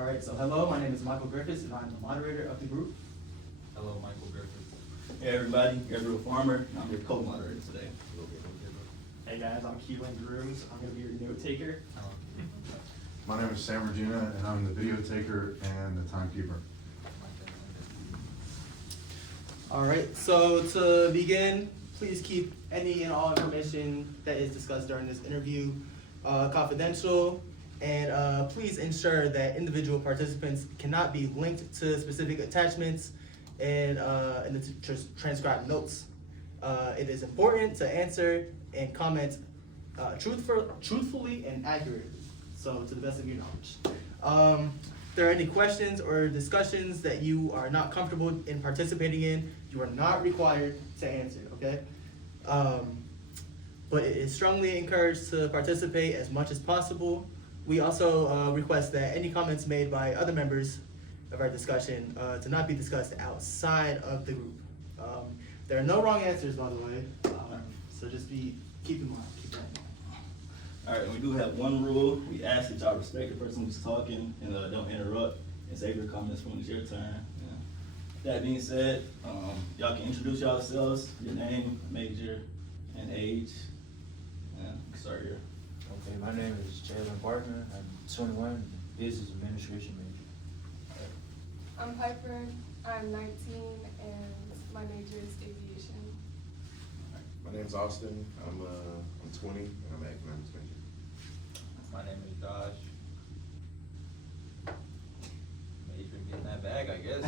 All right, so hello, my name is Michael Griffiths, and I'm the moderator of the group. Hello, Michael Griffiths. Hey everybody, Gabriel Farmer, and I'm your co-moderator today. Hey guys, I'm Keelan Grooms. I'm gonna be your note taker. My name is Sam Regina, and I'm the video taker and the timekeeper. All right, so to begin, please keep any and all information that is discussed during this interview confidential, and please ensure that individual participants cannot be linked to specific attachments and in the transcribed notes. It is important to answer and comment truthfully and accurately, so to the best of your knowledge. If there are any questions or discussions that you are not comfortable in participating in, you are not required to answer, okay? But it is strongly encouraged to participate as much as possible. We also request that any comments made by other members of our discussion to not be discussed outside of the group. There are no wrong answers, by the way, so just keep in mind, keep that in mind. All right, we do have one rule. We ask that y'all respect the person who's talking and don't interrupt and save your comments when it's your turn. Yeah. That being said, y'all can introduce yourselves, your name, major, and age. Yeah, we can start here. Okay, my name is Jalen Barton. I'm 21, business administration major. I'm Piper, I'm 19, and my major is aviation. My name's Austin. I'm 20 and I'm an economics major. My name is Josh. Major in getting that bag, I guess.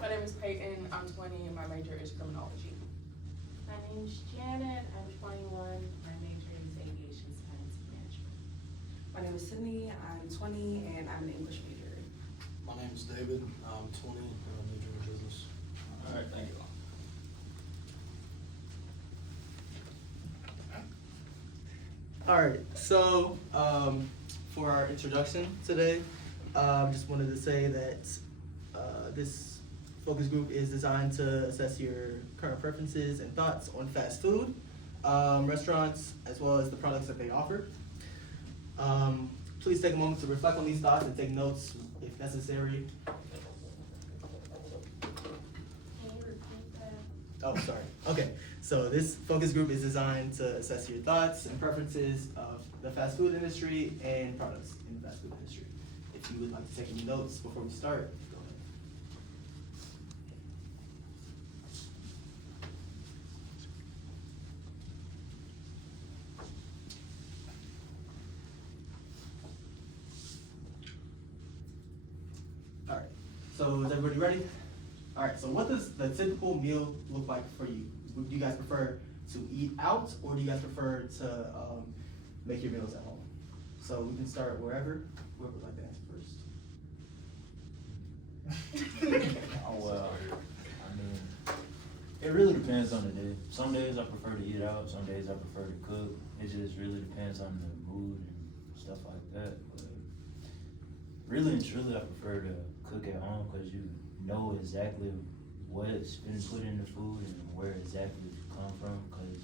My name is Peyton, I'm 20, and my major is criminology. My name's Janet, I'm 21, my major is aviation science and management. My name is Sydney, I'm 20, and I'm an English major. My name is David, I'm 20, and I'm majoring in business. All right, thank you all. All right, so for our introduction today, just wanted to say that this focus group is designed to assess your current preferences and thoughts on fast food, restaurants, as well as the products that they offer. Please take a moment to reflect on these thoughts and take notes if necessary. Can you repeat that? Oh, sorry. Okay, so this focus group is designed to assess your thoughts and preferences of the fast food industry and products in the fast food industry. If you would like to take any notes before we start, go ahead. All right, so is everybody ready? All right, so what does the typical meal look like for you? Do you guys prefer to eat out, or do you guys prefer to make your meals at home? So we can start whoever would like to answer first. Oh, well, I mean, it really depends on the day. Some days I prefer to eat out, some days I prefer to cook. It just really depends on the mood and stuff like that. But really and truly, I prefer to cook at home because you know exactly what's been put in the food and where exactly it come from. Because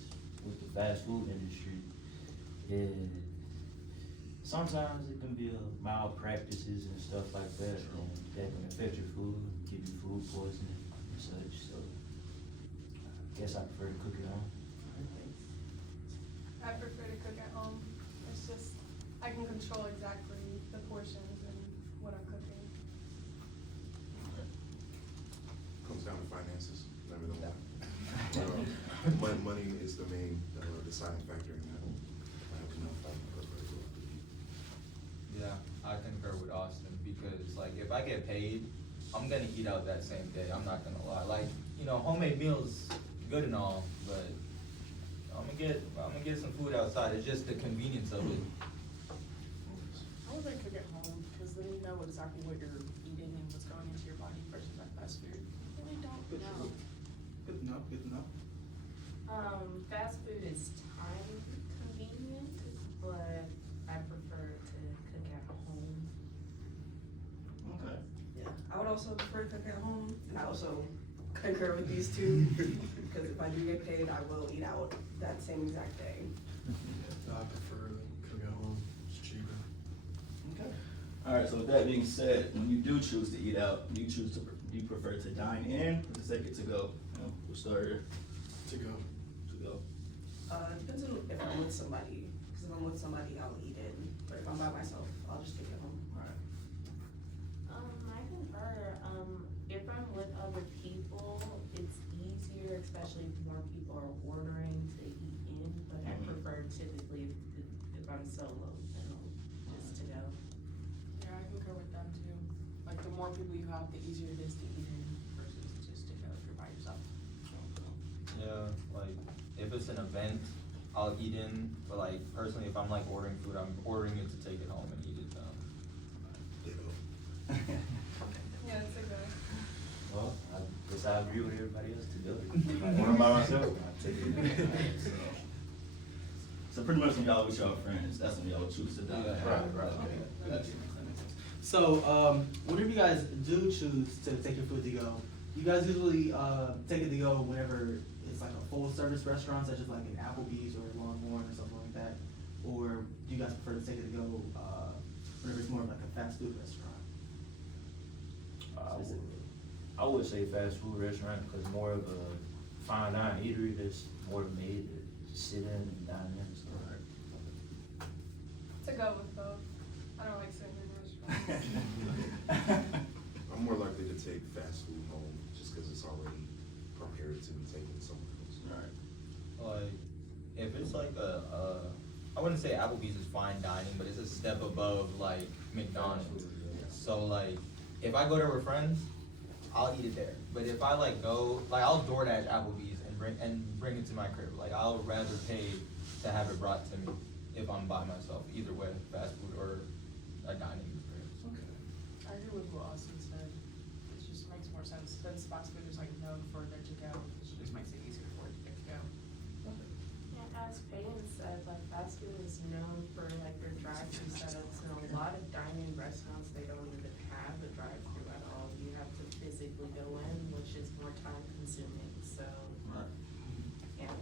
with the fast food industry, sometimes it can be malpractices and stuff like that, and that can affect your food, give you food poisoning and such. So I guess I prefer to cook at home. I prefer to cook at home. It's just, I can control exactly the portions and what I'm cooking. Comes down to finances, never the one. Money is the main deciding factor in that. I have enough, I prefer to go out to eat. Yeah, I concur with Austin because like if I get paid, I'm gonna eat out that same day. I'm not gonna lie. Like, you know, homemade meals good and all, but I'm gonna get some food outside. It's just the convenience of it. I would like to cook at home, because then you know exactly what you're eating and what's going into your body versus like fast food. I really don't Good know. Good enough, good enough. Fast food is time convenient, but I prefer to cook at home. Okay. Yeah, I would also prefer to cook at home, and I also concur with these two, because if I do get paid, I will eat out that same exact day. I prefer to cook at home, it's cheaper. Okay. Alright, so with that being said, when you do choose to eat out, do you prefer to dine in or to take it to go? We'll start here. To go. To go. Depends on if I'm with somebody, cause if I'm with somebody, I'll eat it, but if I'm by myself, I'll just take it home. Alright. I concur, if I'm with other people, it's easier, especially if more people are ordering to eat in, but I prefer typically if I'm solo, then just to go. Yeah, I concur with them too. Like, the more people you have, the easier it is to eat in versus just to go if you're by yourself. Yeah, like, if it's an event, I'll eat in, but like, personally, if I'm like ordering food, I'm ordering it to take it home and eat it. Yeah, it's a go. Well, I guess I agree with everybody else to do it. When I'm by myself, I take it. So pretty much when y'all with y'all friends, that's when y'all choose to dine. Yeah. Right. Okay. That makes sense. So, whenever you guys do choose to take your food to go, you guys usually take it to go whenever it's like a full service restaurant, such as like an Applebee's or a Longhorn or something like that, or do you guys prefer to take it to go whenever it's more of like a fast food restaurant? I would say fast food restaurant, cause more of a fine dine eatery that's more made to sit in and dine in and stuff. To go with both. I don't like sitting in restaurants. I'm more likely to take fast food home just because it's already prepared to be taken somewhere else. Alright. Like, if it's like I wouldn't say Applebee's is fine dining, but it's a step above like McDonald's. So like, if I go there with friends, I'll eat it there. But if I like go, like I'll DoorDash Applebee's and bring it to my crib. Like I'll rather pay to have it brought to me if I'm by myself. Either way, fast food or a dining experience. Okay. I agree with what Austin said. It just makes more sense. Since fast food is like known for their to go, it just makes it easier for it to get to go. Yeah, as Payne said, like fast food is known for like their drive-through setups, and a lot of dining restaurants, they don't even have a drive-through at all. You have to physically go in, which is more time consuming, so, Right. yeah.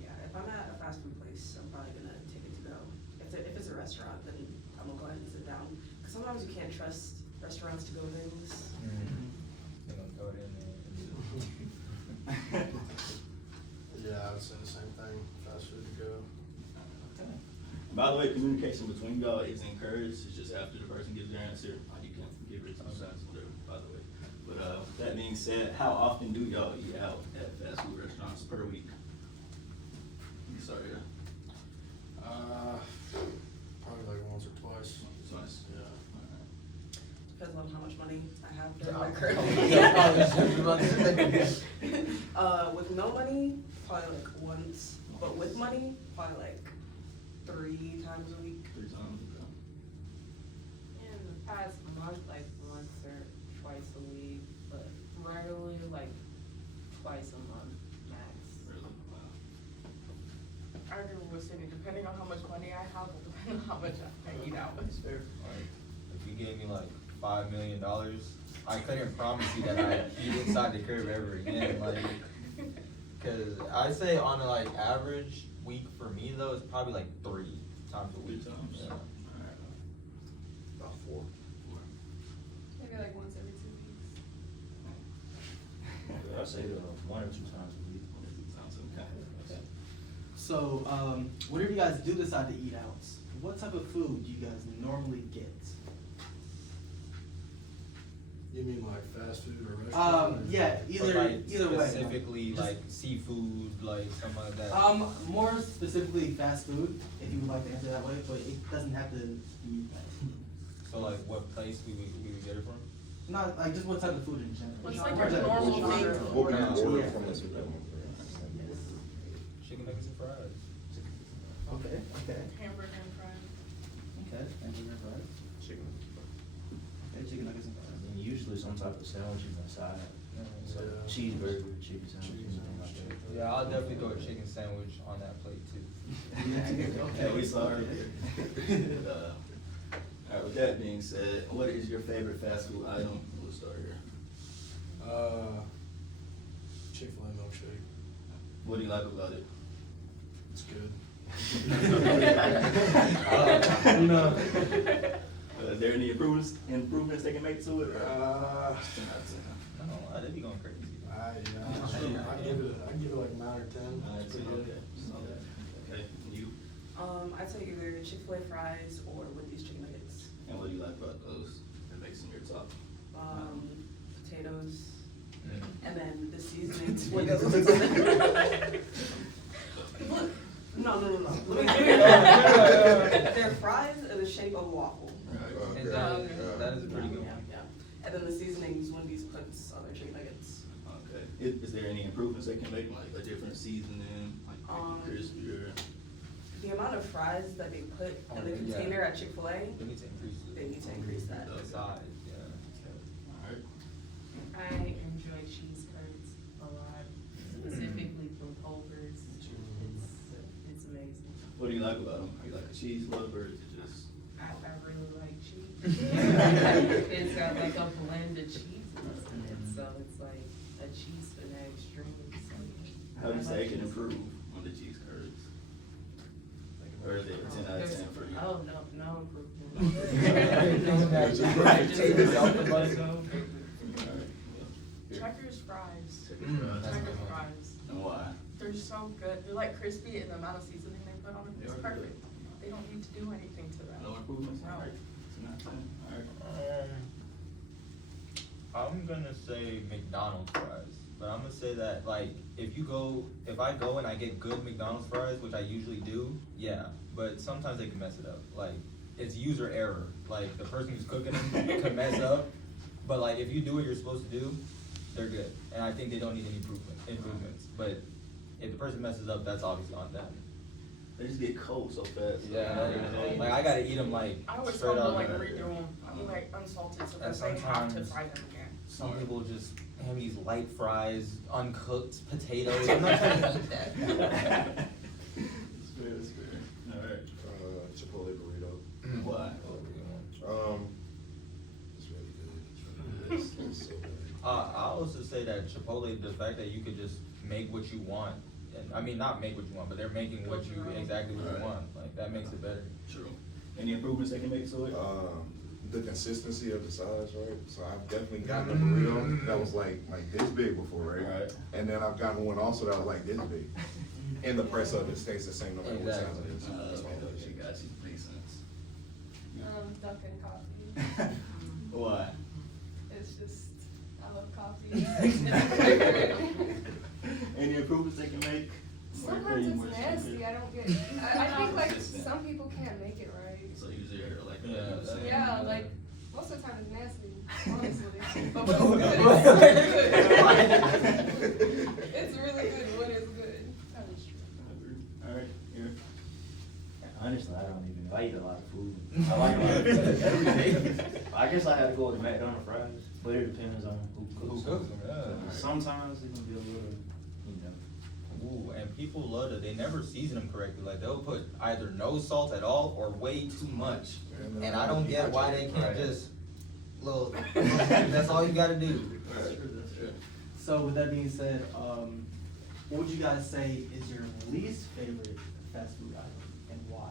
Yeah, if I'm at a fast food place, I'm probably gonna take it to go. If it's a restaurant, then I'm gonna go ahead and sit down, cause sometimes you can't trust restaurants to go things. They're gonna throw it in there and do it. Yeah, I would say the same thing, fast food to go. By the way, communication between y'all is encouraged, it's just after the person gives their answer, you can give it to the sides, whatever, by the way. But, with that being said, how often do y'all eat out at fast food restaurants per week? Sorry, Probably like once or twice. Twice. Yeah. Depends on how much money I have during my career. With no money, probably like once, but with money, probably like 3 times a week. 3 times, okay. In the past month, like once or twice a week, but rarely like twice a month max. Really? Wow. I agree with Sydney, depending on how much money I have, will depend on how much I eat out. Like, if you gave me like $5 million, I couldn't promise you that I'd eat inside the crib ever again, like, cause I'd say on a like average week for me though, it's probably like 3 times a week. 3 times. Yeah. Alright. About 4. Maybe like once every 2 weeks. I'd say 1 or 2 times a week. 1 or 2 times, okay. So, whenever you guys do decide to eat out, what type of food do you guys normally get? You mean like fast food or restaurant? Yeah, But, either like, way. specifically Just- like seafood, like something like that. More specifically fast food, if you would like to answer that way, but it doesn't have to be fast food. So like what place we would get it from? Not like just what type of food in general. What's like Genre. your normal Genre. thing to What would you order? order Yeah. from us? Chicken nuggets and fries. Okay, okay, Hamburger and fries. okay. Hamburger and fries. Chicken. Okay, chicken nuggets and fries. And usually some type of sandwiches inside, so Yeah. cheeseburger, chicken sandwich, Chicken anything like sandwich. that. Yeah, I'll definitely throw a chicken sandwich on that plate too. Yeah, we saw earlier. Alright, with that being said, what is your favorite fast food item? We'll start here. Chick-fil-A milkshake, What do you like about it? it's good. No. Is there any improvements they can make to it? Or? 10 out of 10. No, they be going crazy. I give it like a 9 or 10. Alright, It's pretty okay. good. Okay, and you? I'd say either Chick-fil-A fries or Wendy's chicken nuggets. And what do you like about those? That makes them your top. Potatoes, Mm. and then the seasonings. Look, no. They're fries in the shape of a waffle. And that is a pretty good one. Yeah. And then the seasonings, Wendy's puts on their chicken nuggets. Okay. Is there any improvements they can make, like a different seasoning, like crispier? The amount of fries that they put in the Yeah. container at Chick-fil-A, They need to increase they need to increase that. the size, yeah. Alright. I enjoy cheese curds a lot, specifically from Culver's. It's amazing. What do you like about them? Are you like a cheese lover, or is it just? I really like cheese. It's got like a blend of cheeses in it, so it's like a cheese fanatic extreme. So How do you I say like it can cheese. improve on the cheese curds? Or is it a 10 out of 10 for you? Oh, no improvement. Checkers fries. That's a Checkers good one. fries. And why? They're so good. They're like crispy, and the amount of seasoning they put on them is They are perfect. They don't need to do anything to them. No improvements? No. Alright. 10 out of 10. Alright. I'm gonna say McDonald's fries, but I'm gonna say that like if I go and I get good McDonald's fries, which I usually do, yeah, but sometimes they can mess it up. Like it's user error. Like the person who's cooking them can mess up, but like if you do what you're supposed to do, they're good. And I think they don't need any improvements. But if the person messes up, that's obviously on them. They just get cold so fast. Like I gotta eat them like I always straight tell them out. to like redo them. I mean like unsalted, so that And they have to sometimes- fry them again. Some people just have these light fries, uncooked potatoes. I'm not trying to eat that. It's fair, it's fair. Alright. Chipotle burrito. Why? It's really good. It's so good. I also say that Chipotle, the fact that you could just make what you want, and I mean not make what you want, but they're making what you exactly what you Right. want. Like that makes it better. True. Any improvements they can make to it? The consistency of the size, right? So I've definitely gotten a burrito that was like this big before, right? Right. And then I've gotten one also that was like this big. And the price of it stays the same no matter what size it is. That's all it is. Okay, got you. Makes sense. Dunkin' coffee. Why? It's just, I love coffee. Any improvements they can make? Sometimes it's nasty, I don't get, I think like some people can't make it right. So usually you're like, Yeah, Yeah, like, most of the time it's nasty, honestly. But But- when it's good, it's really good when it's good. That is true. Alright, here. Honestly, I don't even, I eat a lot of food. I like a lot of food every day. I guess I had to go with the McDonald's fries, but it depends on who cooks them. Sometimes it can be a little, you know. Ooh, and people love it. They never season them correctly. Like they'll put either no salt at all or way too much. And I don't get why they can't just little. That's all you gotta do. That's true. So with that being said, what would you guys say is your least favorite fast food item and why?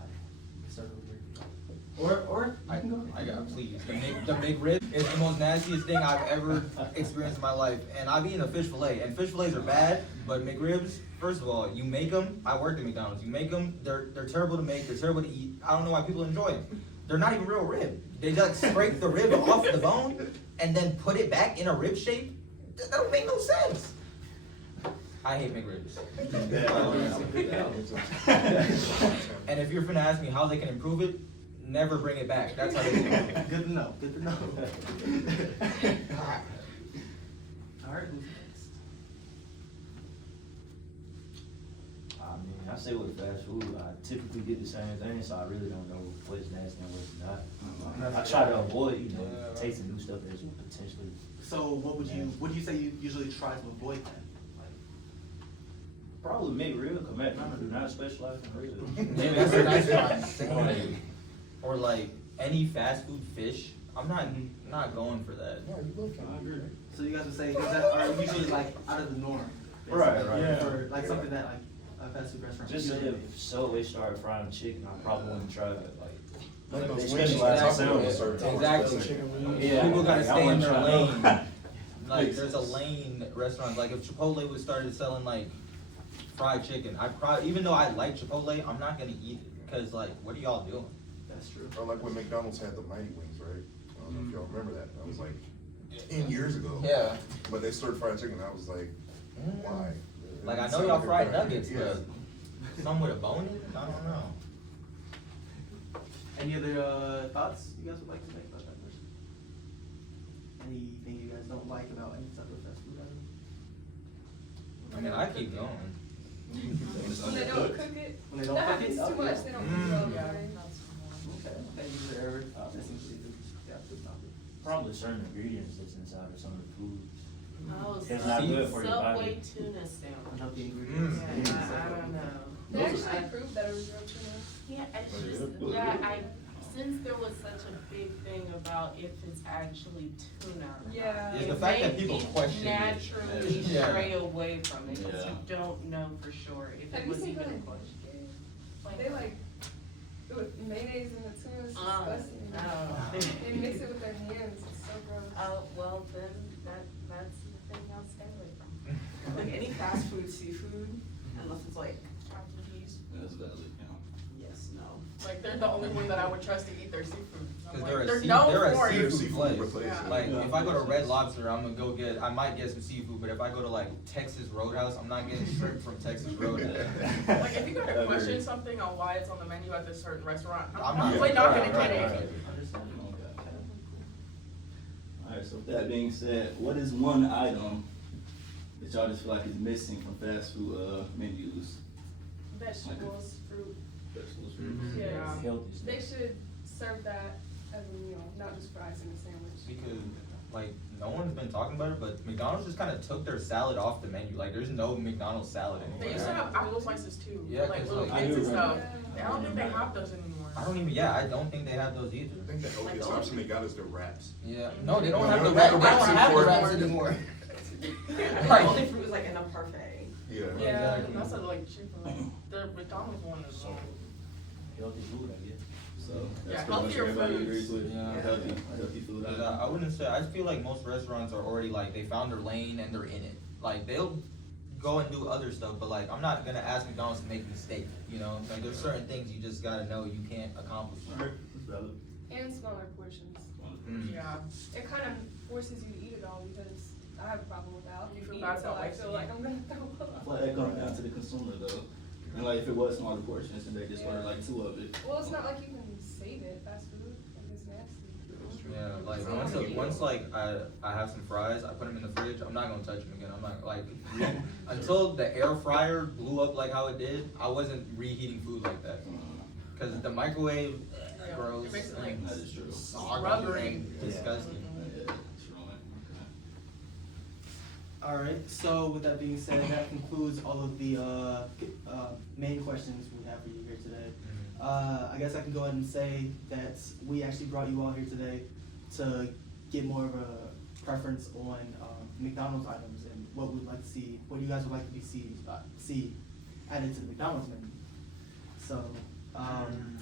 Start with Ricky. Or you can go. I got please. The McRib is the most nastiest thing I've ever experienced in my life. And I've eaten a fish fillet, and fish fillets are bad, but McRibs, first of all, you make them. I worked at McDonald's. You make them. They're terrible to make. They're terrible to eat. I don't know why people enjoy them. They're not even real rib. They just scrape the rib off the bone and then put it back in a rib shape. That don't make no sense. I hate McRibs. And if you're finna ask me how they can improve it, never bring it back. That's how they do it. Good to know. Good to know. All right, who's next? I mean, I say with fast food, I typically get the same thing, so I really don't know what's nasty and what's not. I try to avoid, tasting new stuff that's potentially. So what do you say you usually try to avoid then? Probably McRib, because McDonald's do not specialize in ribs. Maybe that's a nice one. Or like any fast food fish. I'm not going for that. So you guys would say that are usually like out of the norm. basically, Right, right. For like something that like a fast food restaurant. Just say usually if Subway started frying chicken, I probably wouldn't try it. Like, Like those They wings, specialize in like, sandwiches. with certain types of Exactly. chicken. Yeah. People gotta I stay in wanna their try lane. that. Like, Makes there's a sense. lane restaurants, like if Chipotle was started selling like fried chicken, I probably, even though I like Chipotle, I'm not gonna eat it, cause like, what are y'all doing? That's true. Or like when McDonald's had the Mighty Wings, right? I don't know if y'all remember that. That was like 10 years ago. Yeah. But they served fried chicken. I was like, why? Like, I It know sounded y'all like a fried brand. nuggets, Yeah. but some with a bone in it, I don't know. Any other thoughts you guys would like to make about that question? Anything you guys don't like about any type of fast food item? I mean, I keep going. When they don't cook it, When they don't that cook it? happens too Oh, much, yeah. they don't cook it all the Yeah, time. that's more. Okay, thank you for Eric. That seems to be the, yeah, good topic. Probably certain ingredients that's inside of some of the food. Oh, It's not good for your Subway body. tuna sandwich. Unhealthy ingredients. Yeah, I don't know. They actually proved that it was real tuna. Yeah, it's Oh, just, yeah? yeah, since there was such a big thing about if it's actually tuna. or not, Yeah. It's the it fact that made people me question it. naturally Yeah. stray away from it, because Yeah. you don't know for sure if Have it you was seen even a that? question. They like, with mayonnaise and the tuna is Oh. disgusting. Oh. They mix it with their hands, it's so gross. Oh, well, then, that's the thing I'll stay away from. Like any fast food seafood, unless it's like chocolate cheese, That's valid, yeah. yes, no. Like, they're the only one that I would trust to eat their seafood. I'm Cause like, they're a known for it. seafood place. Yeah. Like, if I go to Red Lobster, I'm gonna go get, I might get some seafood, but if I go to like Texas Roadhouse, I'm not getting shrimp from Texas Roadhouse. Like, if you gotta Agreed. question something on why it's on the menu at this certain restaurant, I'm I'm not- probably not right, gonna get right, it. right. Understandable. Okay. Alright, so with that being said, what is one item that y'all just feel like is missing from fast food, menus? Vegetables, fruit, Vegetables, Mhm. fruits? yeah. Healthy stuff. They should serve that as a meal, not just fries in a sandwich. Because, like, no one's been talking about it, but McDonald's just kinda took their salad off the menu, like, there's no McDonald's salad anymore. They used to have apple slices too, Yeah, for like 'cause, little like, I kids do and stuff. remember. I don't think they have those anymore. I don't even, yeah, I don't think they have those either. I think the healthiest Like, option they got is the wraps. Yeah, no, they don't No, have they the don't wrap, have they the don't wraps have the anymore. wraps anymore. The Like- only fruit is like in a parfait. Yeah. Yeah, Exactly. that's a like Chick-fil-A. The McDonald's one is like. Healthy food, I guess. So, Yeah, that's pretty much healthier everybody foods. agrees with, Yeah. healthy food Cause item. I wouldn't say, I feel like most restaurants are already like, they found their lane and they're in it. Like, they'll go and do other stuff, but like, I'm not gonna ask McDonald's to make a mistake, you know? Like, there's certain things you just gotta know you can't accomplish. Alright, that's valid. And smaller portions. Mm. Yeah. It kind of forces you to eat it all because I have a problem without You feel eating bad until about I wasting feel like it. I'm gonna throw I up. feel like that comes down to the consumer though. And like if it was smaller portions and they just ordered like two of it. Well, it's not like you can save it, fast food, like it's nasty. Yeah, like, It's not ideal. once like, I have some fries, I put them in the fridge, I'm not gonna touch them again, I'm not, like, until the air fryer blew up like how it did, I wasn't reheating food like that. Cause the microwave, Yeah, gross, it makes it, like, and That is true. soggy rubbery. and disgusting. Yeah, that's right. Alright, so with that being said, that concludes all of the, main questions we have for you here today. I guess I can go ahead and say that we actually brought you all here today to get more of a preference on, McDonald's items and what we'd like to see, what you guys would like to be see added to the McDonald's menu. So,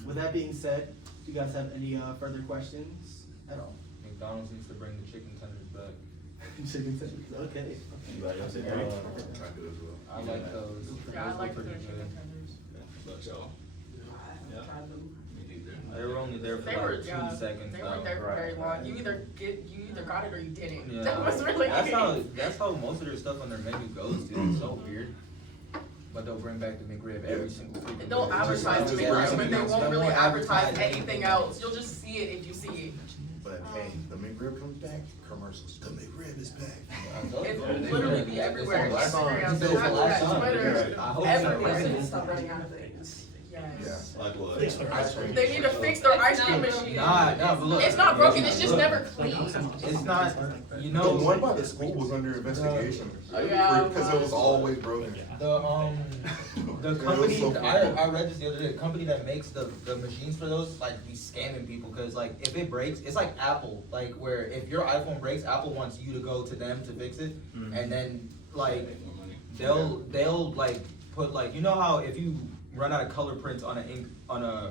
with that being said, do you guys have any, further questions at all? McDonald's needs to bring the chicken tenders back. Chicken tenders, okay. Anybody else Uh, agree? I do as well. I like those. Yeah, I Those like look their pretty chicken good. tenders. But y'all, I Yeah. tried them. me neither. They were only there for They like were, 2 yeah, seconds they though. weren't there for very long. Right. You either got it or you didn't. Yeah. That was really That's how most of their stuff on their menu goes to. It's so weird. But they'll bring back the McRib every single freaking They'll day. advertise Just McRib, like but they everything won't else. really They won't advertise advertise anything else. You'll just see it if you see it. But hey, the McRib comes back, commercials, the McRib is back. It will literally be everywhere. It's on Instagram, It's on last Snapchat, time. Twitter, I hope so. everywhere. They need to stop running out of things. Yes. Like what? Fix their ice cream. They need to fix their ice cream It's not machine. Nah, but look. It's not broken, it's just Look, never clean. It's not, you The know. one by the school was under investigation. Oh, yeah, Because it was always broken. The company, so I read this the other day, the company that makes the machines for those, like, be scamming people, cause like, if it breaks, it's like Apple, like, where if your iPhone breaks, Apple wants you to go to them to fix it, and then, like, Make more money. they'll like, put like, you know how if you run out of color prints on a ink, on a,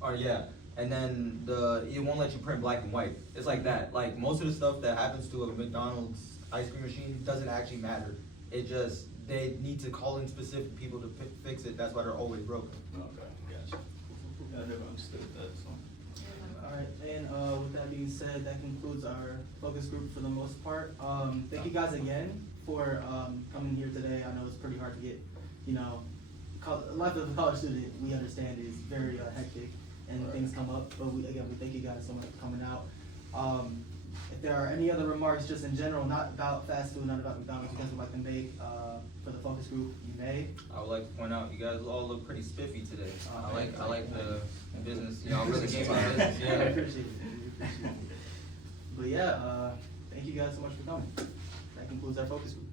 or yeah, and then it won't let you print black and white. It's like that. Like most of the stuff that happens to a McDonald's ice cream machine doesn't actually matter. It just, they need to call in specific people to fix it. That's why they're always broken. Okay, gotcha. Yeah, I never understood that, so. Alright, and with that being said, that concludes our focus group for the most part. Thank you guys again for coming here today. I know it's pretty hard to get, you know, life of a college student, we understand, is very hectic and Right. things come up, but we thank you guys so much for coming out. If there are any other remarks just in general, not about fast food, not about McDonald's, you guys would like to make for the focus group, you may. I would like to point out, you guys all look pretty spiffy today. I like the business, y'all really gave me business, I yeah. appreciate it. But yeah, thank you guys so much for coming. That concludes our focus group.